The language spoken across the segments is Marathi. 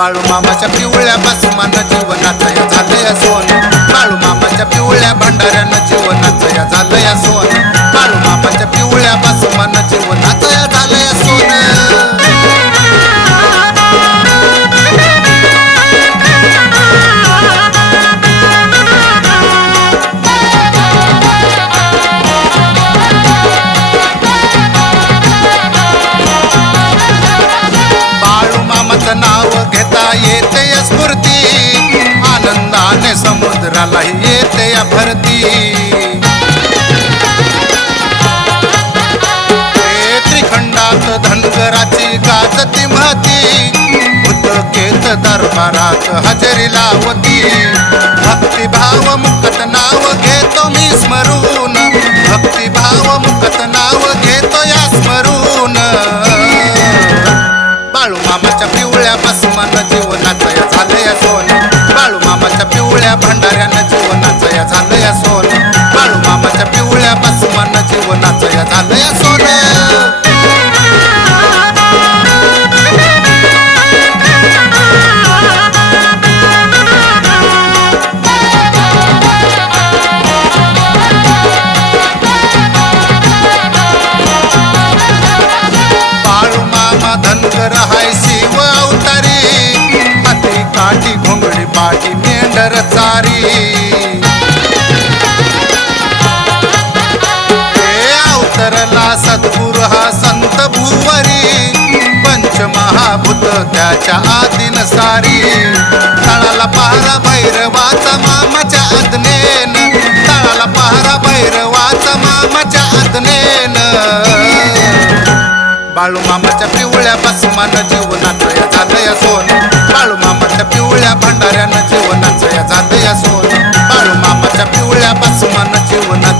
बाळू मामाच्या पिवळ्या पासमान जीवनात मानाला येते या भरती. त्रिखंडात धनगराची गाजती महती. केत दरबारात हजेरी लावती. भक्तिभाव मुकत नाव घेतो मी स्मरून. भक्तिभाव पंढर चारी. अवतरला सद्गुर हा संत भुवरी. पंचमहाभूत त्याच्या आदिन सारी. तळाला पहारा भैरवाचा मामाच्या आज्ञेन. तळाला पहारा भैरवाचा मामाच्या आज्ञेन. बाळू मामाच्या पिवळ्या बसमान जीवनात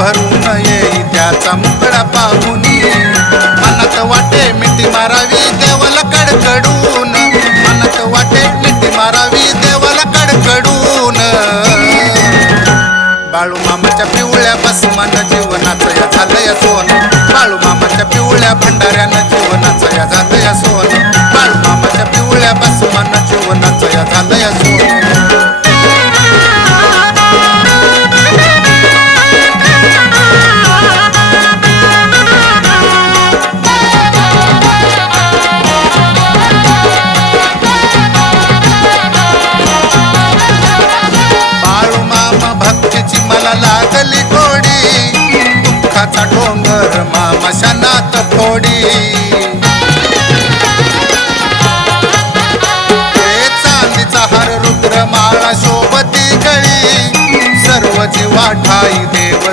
भरू नये त्याचा मुकडा पाहून मनात वाटे मिठी मारावी देवल कडकड. कर्मा मशानात फोडी चांदीचा हर रुद्र माळा सोबती गळी. सर्व जीवा ठाई देव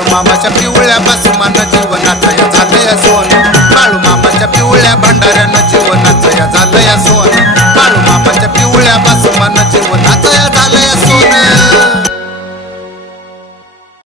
palma.